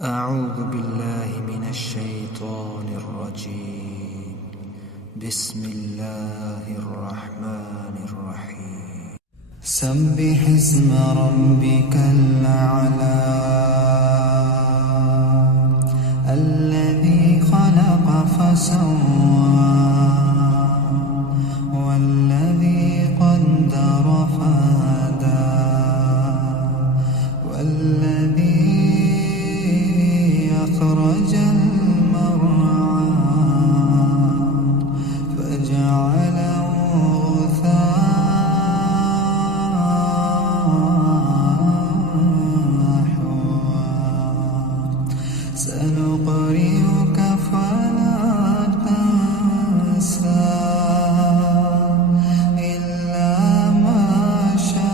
أعوذ بالله من الشيطان الرجيم. بسم الله الرحمن الرحيم. سبح اسم ربك الأعلى الذي خلق فسوى والذي قدر فهدى والذي أخرج المرعى فجعله غثاء أحوى سنقرئك فلا تنسى إلا ما شاء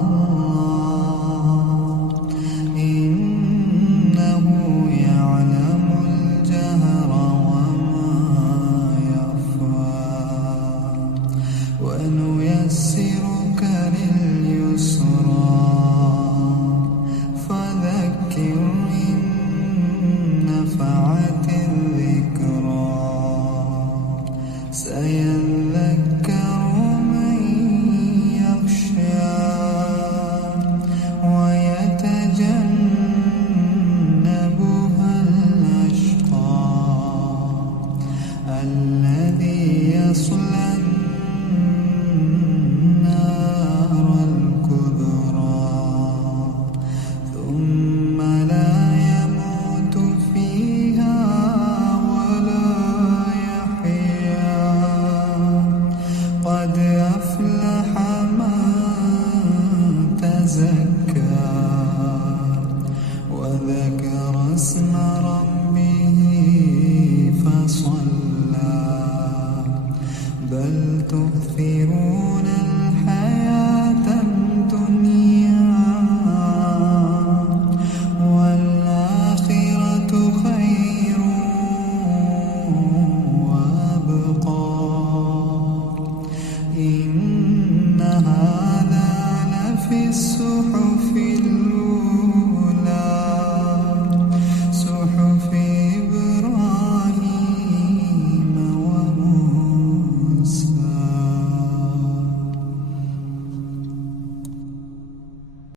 الله إنه يعلم الجهر وما يخفى ونيسرك لليسرى فذكر إن نفعت الذكرى سيذكر من يخشى ويتجنبها الأشقى الذي يصلى النار الكبرى ثم لا يموت فيها ولا يحيا قد أفلح من تزكى وذكر اسم ربه فصلى بل